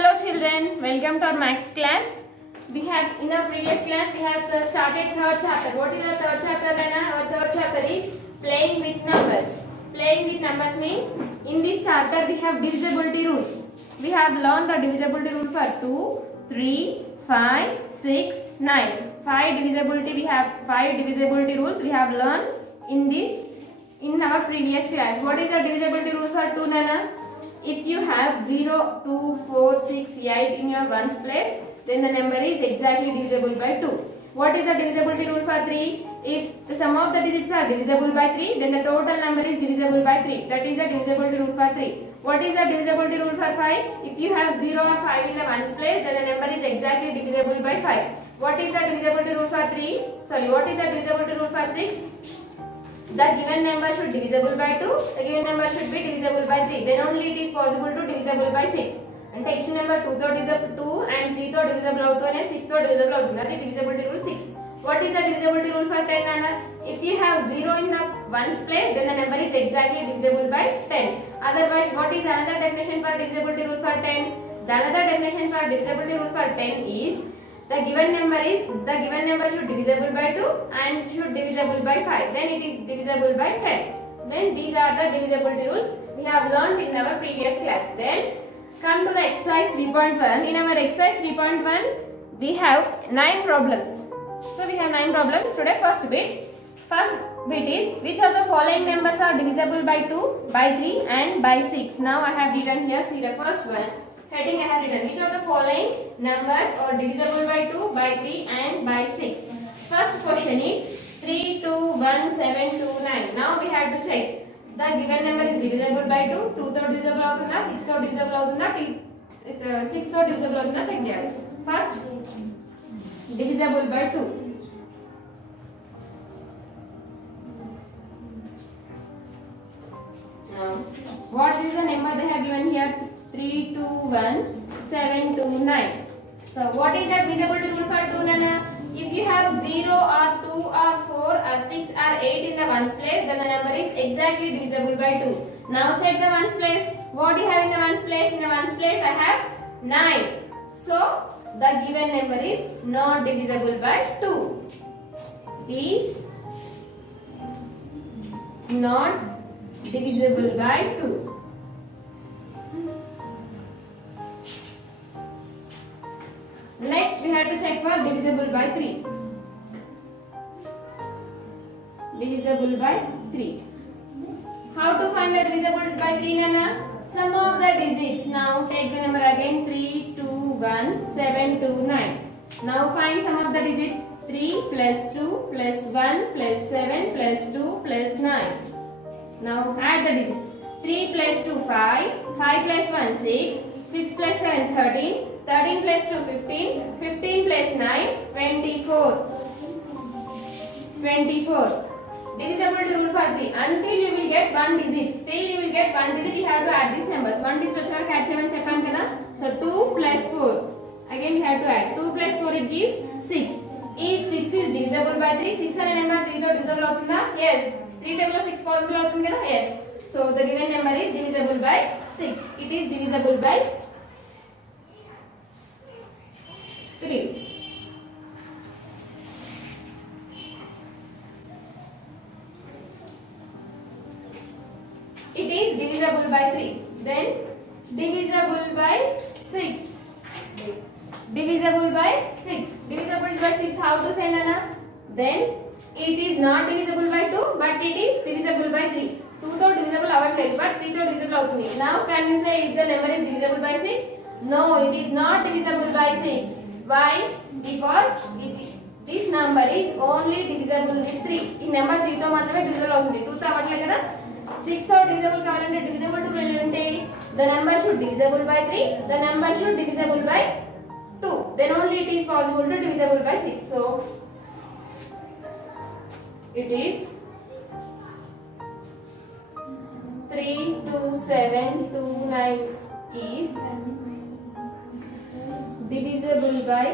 hello children. Welcome to our maths class. We have in our previous class we have started third chapter. What is the third chapter then? Our third chapter is playing with numbers. Playing with numbers means in this chapter we have divisibility rules. We have learned the divisibility rule for 2, 3, 5, 6, 9. 5 divisibility we have 5 divisibility rules we have learned in our previous class. What is the divisibility rule for 2 then? If you have 0, 2, 4, 6, 8 in your ones place, then the number is exactly divisible by 2. What is the divisibility rule for 3? If the sum of the digits are divisible by 3, then the total number is divisible by 3. That is the divisibility rule for 3. What is the divisibility rule for 5? If you have 0 or 5 in the ones place, then the number is exactly divisible by 5. What is the divisibility rule for 3? What is the divisibility rule for 6? The given number should divisible by 2, the given number should be divisible by 3. Then only it is possible to divisible by 6. అంటే ఇచ్చిన number 2 తో divisible 2 and 3 తో divisible అవుతోనే 6 తో divisible అవుతుంది. అది divisibility rule 6. What is the divisibility rule for 10 Nana? If you have 0 in the ones place, then the number is exactly divisible by 10. Otherwise, what is another definition for divisibility rule for 10? The another definition for divisibility rule for 10 is the given number should divisible by 2 and should divisible by 5. Then it is divisible by 10. Then these are the divisibility rules we have learned in our previous class. Then come to the exercise 3.1. In our exercise 3.1 we have 9 problems. So we have 9 problems today. First bit is which of the following numbers are divisible by 2, by 3 and by 6. Now I have written here, see the first one. Heading I have written which of the following numbers are divisible by 2, by 3 and by 6. First question is 3, 2, 1, 7, 2, 9. Now we have to check the given number is divisible by 2. 2 తో divisible అవుతుందా, 6 తో divisible అవుతుందా, 6 తో divisible అవుతుందా check చేయాలి. First divisible by 2. Now what is the number they have given here? 3, 2, 1, 7, 2, 9. So what is the divisibility rule for 2 Nana? If you have 0 or 2 or 4 or 6 or 8 in the ones place, then the number is exactly divisible by 2. Now check the ones place. What do you have in the ones place? In the ones place I have 9. So the given number is not divisible by 2. It is not divisible by 2. Next we have to check for divisible by 3. Divisible by 3. How to find the divisible by 3 Nana? Sum of the digits. Now take the number again 3, 2, 1, 7, 2, 9. Now find sum of the digits 3 plus 2 plus 1 plus 7 plus 2 plus 9. Now add the digits. 3 plus 2 5, 5 plus 1 6, 6 plus 7 13, 13 plus 2 15, 15 plus 9 24. 24. Divisibility rule for 3. Until you will get one digit. Till you will get one digit you have to add these numbers. One digit వచ్చాక add చేయమని చెప్పాను కదా. So 2 plus 4. Again we have to add. 2 plus 4 it gives 6. Is 6 is divisible by 3. 6 అనే number 3 తో divisible అవుతుందా? Yes. 3 table లో 6 possible అవుతుంది కదా? Yes. So the given number is divisible by 6. It is divisible by 3. It is divisible by 3. Then divisible by 6. Divisible by 6. Divisible by 6 how to say Nana? Then it is not divisible by 2 but it is divisible by 3. 2 తో divisible అవ్వట్లేదు but 3 తో divisible అవుతుంది. Now can you say if the number is divisible by 6? No, it is not divisible by 6. Why? Because this number is only divisible with 3. ఈ number 3 తో మాత్రమే divisible అవుతుంది. 2 తో అవ్వట్లేదు కదా? 6 తో divisible కావాలంటే divisible to అంటే the number should divisible by 3, the number should divisible by 2. Then only it is possible to divisible by 6. So it is 3, 2, 7, 2, 9 is divisible by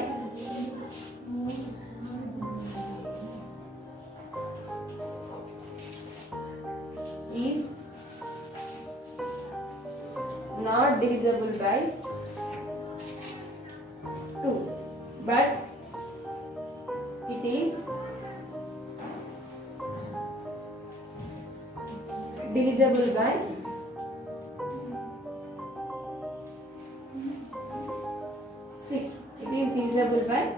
not divisible by but it is divisible by 6. It is divisible by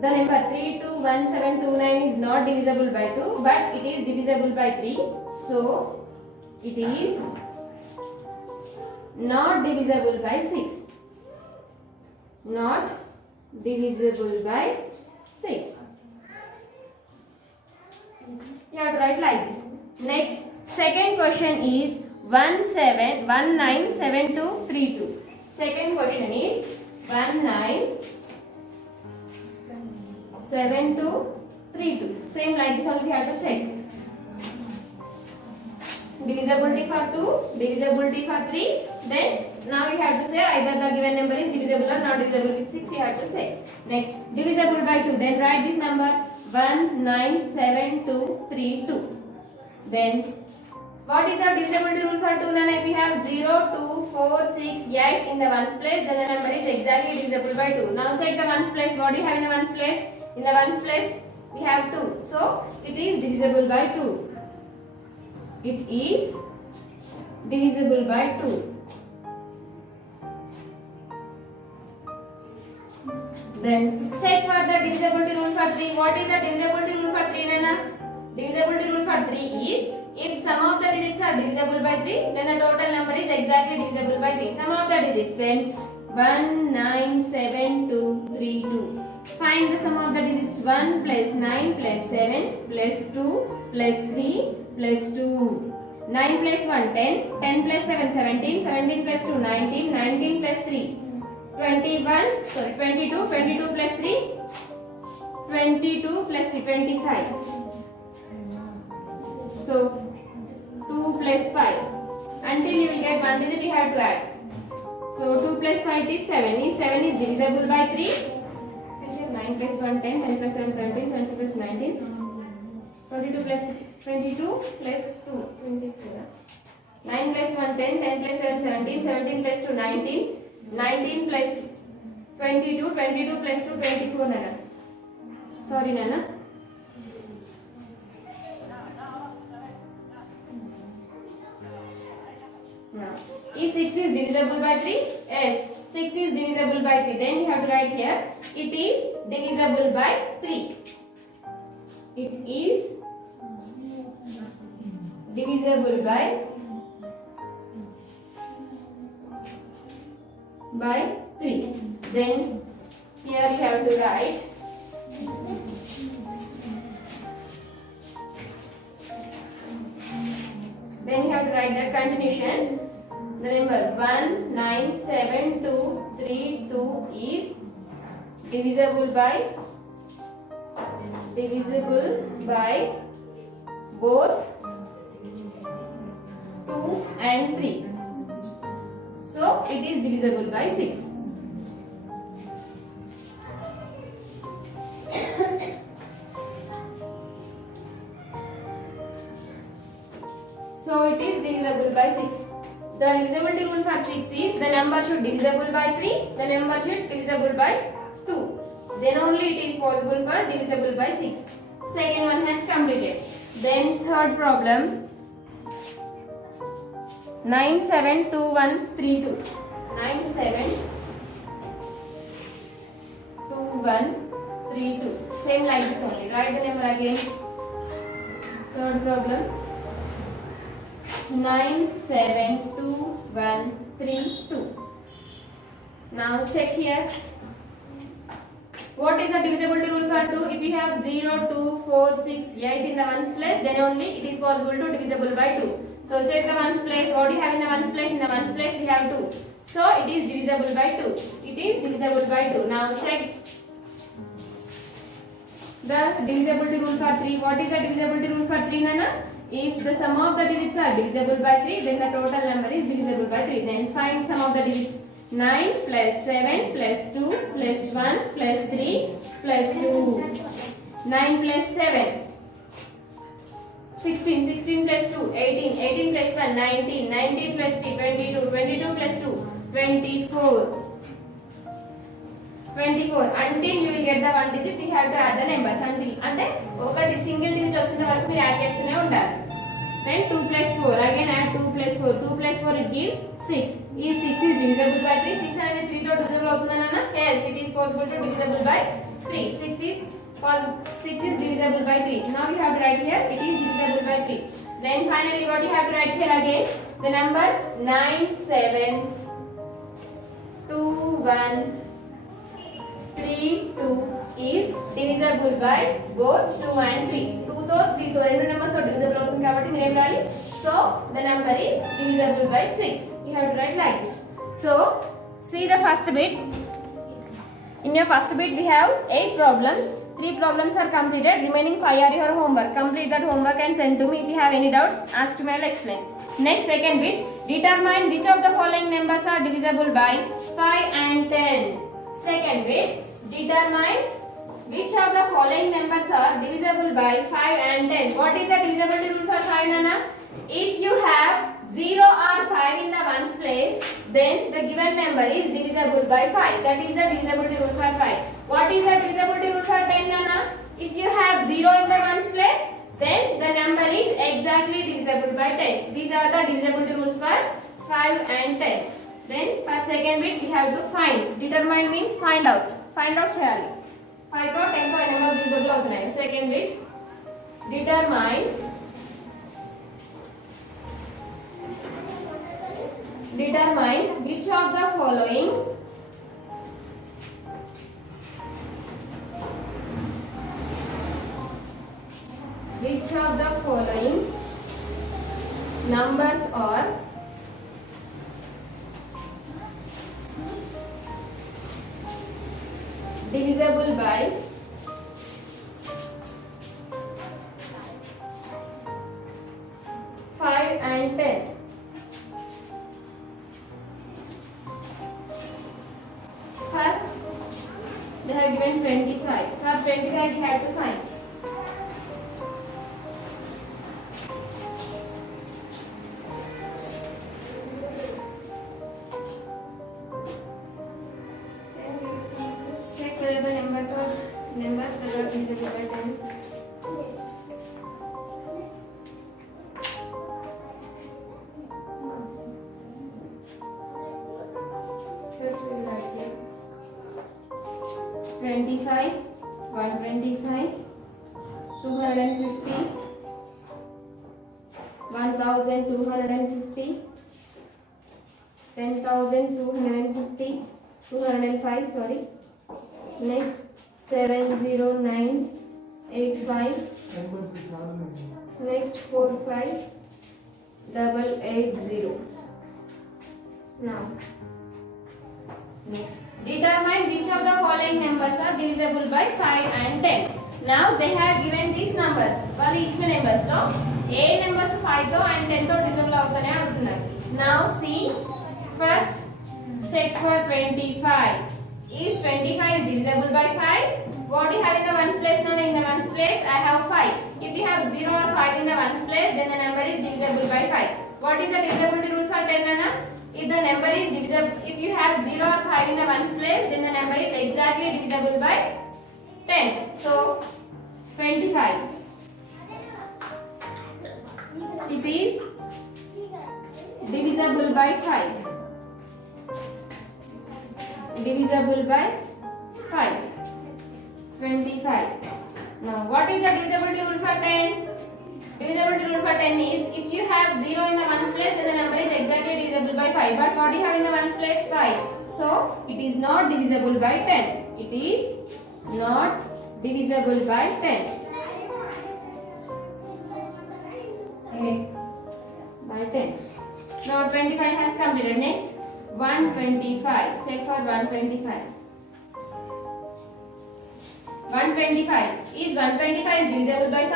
the number 321729 is not divisible by 2, but it is divisible by 3. So it is not divisible by 6. Not divisible by 6. You have to write like this. Next, second question is 197232. Second question is 197232. Same like this only we have to check. Divisibility for 2, divisibility for 3. Then now we have to say either the given number is divisible or not divisible with 6. You have to say. Next, divisible by 2. Then write this number 197232. Then what is the divisibility rule for 2? Nana, if we have 0, 2, 4, 6, 8 in the ones place, then the number is exactly divisible by 2. Now check the ones place. What do you have in the ones place? In the ones place we have 2. So it is divisible by 2. It is divisible by 2. Then check for the divisibility rule for 3. What is the divisibility rule for 3, Nana? Divisibility rule for 3 is if sum of the digits are divisible by 3, then the total number is exactly divisible by 3. Sum of the digits, then 197232. Find the sum of the digits. 1 plus 9 plus 7 plus 2 plus 3 plus 2. 9 plus 1 10, 10 plus 7 17, 17 plus 2 19, 19 plus 3 22, 22 plus 3 22 plus 3 25. So 2 plus 5. Until you will get one digit you have to add. So 2 plus 5 is 7. Is 7 is divisible by 3. 9 plus 1 10, 10 plus 7 17, 17 plus 19, 22 plus 22 plus 2 27. 9 plus 1 10, 10 plus 7 17, 17 plus 2 19, 19 plus 22, 22 plus 2 24. Nana. Sorry, Nana. Now, is 6 is divisible by 3? Yes, 6 is divisible by 3. Then you have to write here, it is divisible by 3. It is divisible by 3. Then here you have to write that continuation. The number 197232 is divisible by both 2 and 3. So it is divisible by 6. So it is divisible by 6. The divisibility rule for 6 is the number should divisible by 3, the number should divisible by 2. Then only it is possible for divisible by 6. Second one has completed. Then third problem, 972132. 972132. Same like this only. Write the number again. Third problem, 972132. Now check here. What is the divisibility rule for 2? If we have 0, 2, 4, 6, 8 in the ones place, then only it is possible to divisible by 2. So check the ones place. What do you have in the ones place? In the ones place we have 2. So it is divisible by 2. It is divisible by 2. Now check the divisibility rule for 3. What is the divisibility rule for 3, Nana? If the sum of the digits are divisible by 3, then the total number is divisible by 3. Then find sum of the digits. 9 plus 7 plus 2 plus 1 plus 3 plus 2. 9 plus 7. 16. 16 plus 2. 18. 18 plus 1. 19. 19 plus 3. 22. 22 plus 2. 24. 24. Until you will get the one digit, you have to add the numbers. Until అంటే ఒకటి single digit వచ్చేంత వరకు మీరు add చేస్తూనే ఉండాలి. Then 2 plus 4. Again add 2 plus 4. 2 plus 4 it gives 6. Is 6 is divisible by 3. 6 అనేది 3 తో divisible అవుతుందా నాన్న? Yes, it is possible to divisible by 3. 6 is divisible by 3. Now you have to write here it is divisible by 3. Then finally what you have to write here again? The number 972132 is divisible by both 2 and 3. 2 తో 3 తో రెండు numbers తో divisible అవుతుంది కాబట్టి మీరు ఏం రాయాలి? So the number is divisible by 6. You have to write like this. So see the first bit. In your first bit we have 8 problems. 3 problems are completed. Remaining 5 are your homework. Complete that homework and send to me. If you have any doubts, ask to me. I'll explain. Next, second bit. Determine which of the following numbers are divisible by 5 and 10. Second bit. Determine which of the following numbers are divisible by 5 and 10. What is the divisibility rule for 5, Nana? If you have 0 or 5 in the ones place, then the given number is divisible by 5. That is the divisibility rule for 5. What is the divisibility rule for 10, Nana? If you have 0 in the ones place, then the number is exactly divisible by 10. These are the divisibility rules for 5 and 10. Then for second bit we have to find. Determine means find out. Find out cheyali. 5 తో 10 తో ఎన్ని numbers divisible అవుతున్నాయి. Second bit. Determine which of the following numbers are divisible by 5 and 10. First, they have given 25. For 25 we have to find. Check whether the numbers that are divisible by 10. First we will write here 25, 125, 250, 1250, 10,250, 205, sorry. Next 70985. Next 45880. Now next, determine which of the following numbers are divisible by 5 and 10. Now they have given these numbers. వాళ్ళు ఇచ్చిన numbers లో ఏ numbers 5 తో and 10 తో divisible అవుతాయని అడుగుతున్నారు. Now see, first check for 25. Is 25 is divisible by 5? What do you have in the ones place? No, in the ones place I have 5. If you have 0 or 5 in the ones place, then the number is divisible by 5. What is the divisibility rule for 10, Nana? If the number is divisible, if you have 0 or 5 in the ones place, then the number is exactly divisible by 10. So 25. It is divisible by 5. Divisible by 5. 25. Now what is the divisibility rule for 10? Divisibility rule for 10 is if you have 0 in the ones place, then the number is exactly divisible by 5. But what do you have in the ones place? 5. So it is not divisible by 10. It is not divisible by 10. Okay. By 10. Now 25 has completed. Next 125. Check for 125. 125. Is 125 divisible by 5?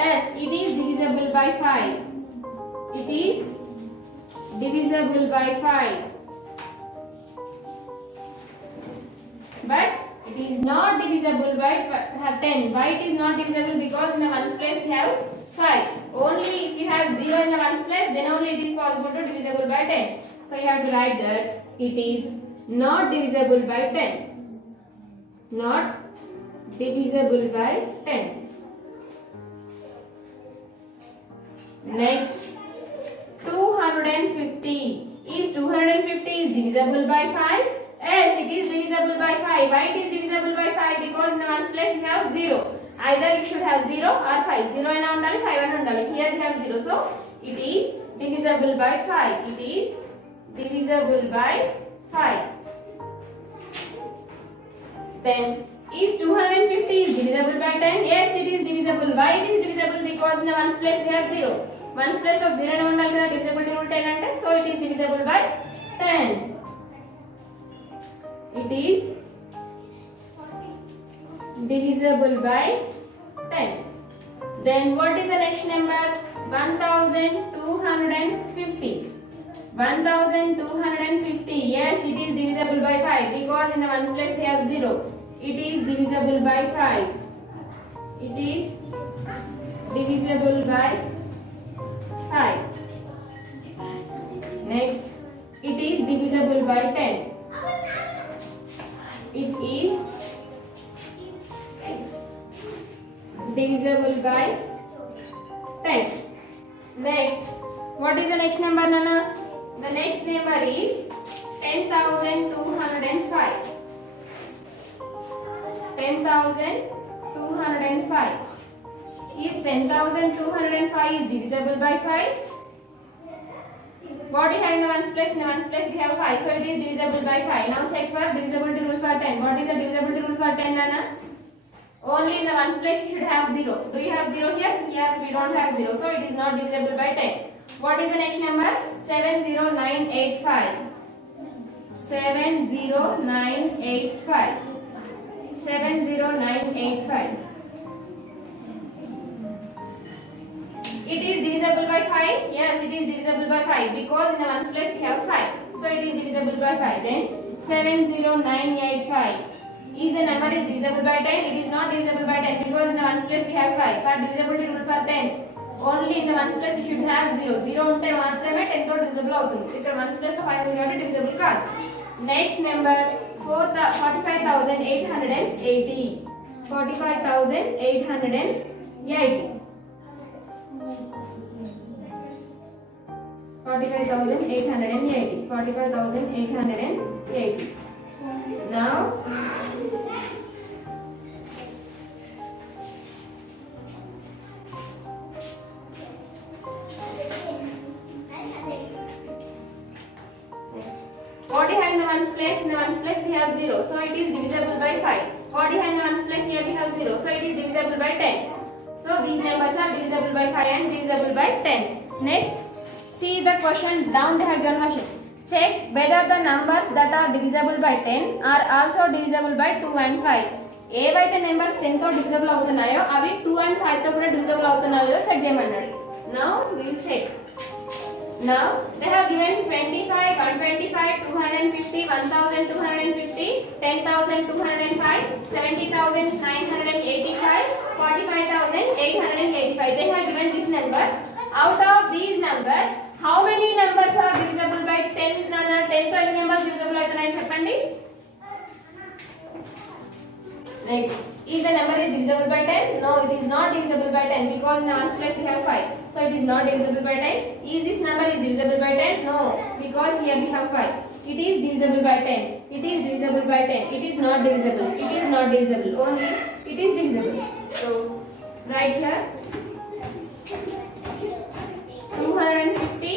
Yes, it is divisible by 5. It is divisible by 5. But it is not divisible by 10. Why it is not divisible? Because in the ones place we have 5. Only if you have 0 in the ones place, then only it is possible to divisible by 10. So you have to write that it is not divisible by 10. not divisible by 10. Next, 250. Is 250 is divisible by 5? Yes, it is divisible by 5. Why it is divisible by 5? Because in the ones place you have 0. Either you should have 0 or 5. 0 and undali, 5 and undali. Here we have 0. So, it is divisible by 5. It is divisible by 5. Then, is 250 is divisible by 10? Yes, it is divisible. Why it is divisible? Because in the ones place we have 0. Ones place of 0 and undali kada divisibility rule 10 ante. So, it is divisible by 10. It is divisible by 10. Then what is the next number? 1250. 1250. Yes, it is divisible by 5 because in the ones place we have 0. It is divisible by 5. It is divisible by 5. Next, it is divisible by 10. It is divisible by 10. Next, what is the next number, Nana? The next number is 10,205. 10,205. Is 10,205 is divisible by 5? What do you have in the ones place? In the ones place we have 5. So it is divisible by 5. Now check for divisibility rule for 10. What is the divisibility rule for 10, Nana? Only in the ones place you should have 0. Do you have 0 here? Here we don't have 0. So it is not divisible by 10. What is the next number? 70985. 70985. 70985. It is divisible by 5. Yes, it is divisible by 5 because in the ones place we have 5. So it is divisible by 5. Then 70985. Is the number is divisible by 10? It is not divisible by 10 because in the ones place we have 5. For divisibility rule for 10, only in the ones place you should have 0. 0 ఉంటే మాత్రమే 10 తో divisible అవుతుంది. ఇక్కడ ones place లో 5 ఉంది కాబట్టి divisible కాదు. Next number 45,880. 45,880. 45,880. 45,880. Now, what do you have in the ones place? In the ones place we have 0. So it is divisible by 5. What do you have in the ones place? Here we have 0. So it is divisible by 10. So these numbers are divisible by 5 and divisible by 10. Next, see the question down they have given question. Check whether the numbers that are divisible by 10 are also divisible by 2 and 5. ఏవైతే numbers 10 తో divisible అవుతున్నాయో అవి 2 and 5 తో కూడా divisible అవుతున్నాయో check చేయమన్నాడు. Now we will check. Now they have given 25, 125, 250, 1250, 10,205, 70,985, 45,885. They have given these numbers. Out of these numbers, how many numbers are divisible by 10? 10 తో ఎన్ని numbers divisible అవుతున్నాయని చెప్పండి. Next, is the number is divisible by 10? No, it is not divisible by 10 because in the ones place we have 5. So it is not divisible by 10. Is this number is divisible by 10? No, because here we have 5. It is divisible by 10. It is divisible by 10. It is not divisible. It is not divisible. Only it is divisible. So right here 250,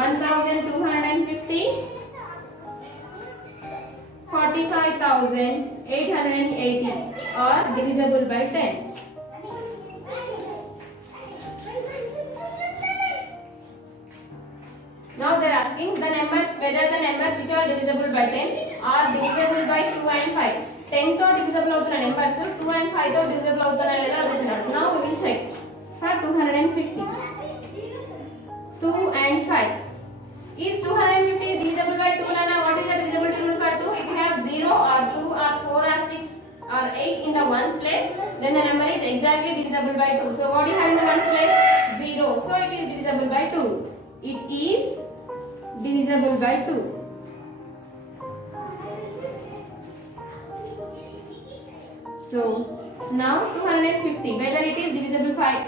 1250, 45,880 are divisible by 10. Now they are asking the numbers whether the numbers which are divisible by 10 are divisible by 2 and 5. 10 తో divisible అవుతున్న numbers 2 and 5 తో divisible అవుతున్నాయా లేదా అడుగుతున్నాడు. Now we will check for 250. 2 and 5. Is 250 is divisible by 2, Nana? What is the divisibility rule for 2? If you have 0 or 2 or 4 or 6 or 8 in the ones place, then the number is exactly divisible by 2. So what do you have in the ones place? 0. So it is divisible by 2. It is divisible by 2. So now 250, whether it is divisible by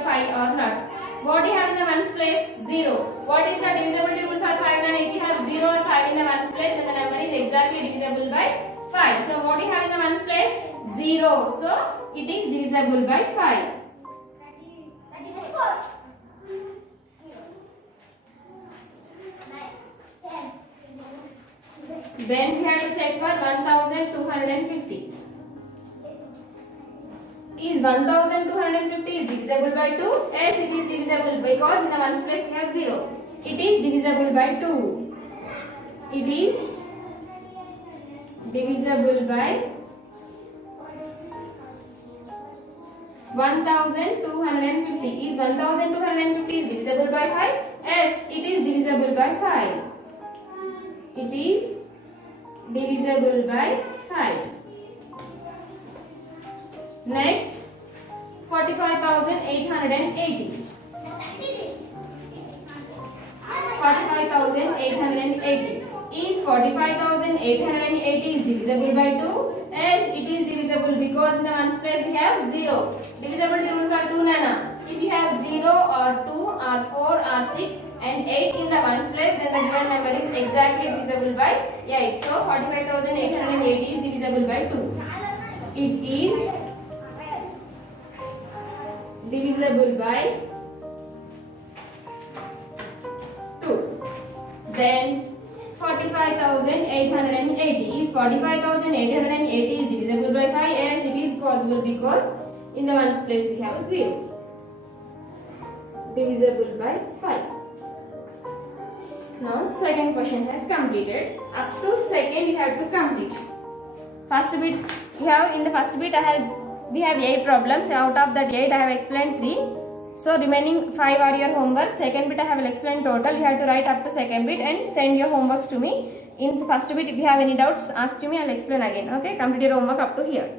5 or not. What do you have in the ones place? 0. What is the divisibility rule for 5? And if you have 0 or 5 in the ones place, then the number is exactly divisible by 5. So what do you have in the ones place? 0. So it is divisible by 5. Then we have to check for 1250. Is 1250 is divisible by 2? Yes, it is divisible because in the ones place we have 0. It is divisible by 2. It is divisible by 1250. Is 1250 is divisible by 5? Yes, it is divisible by 5. It is divisible by 5. Next, 45,880. 45,880. Is 45,880 is divisible by 2? Yes, it is divisible because in the ones place we have 0. Divisibility rule for 2 nana. If you have 0 or 2 or 4 or 6 and 8 in the ones place, then the given number is exactly divisible by 8. So 45,880 is divisible by 2. It is divisible by 2. Then 45,880 is 45,880 is divisible by 5. Yes, it is possible because in the ones place we have 0. Divisible by 5. Now second question has completed. Up to second we have to complete. First bit we have in the first bit we have 8 problems. Out of that 8 I have explained 3. So remaining 5 are your homework. Second bit I have explained total. You have to write up to second bit and send your homeworks to me. In first bit if you have any doubts ask to me, I will explain again. Okay, complete your homework up to here.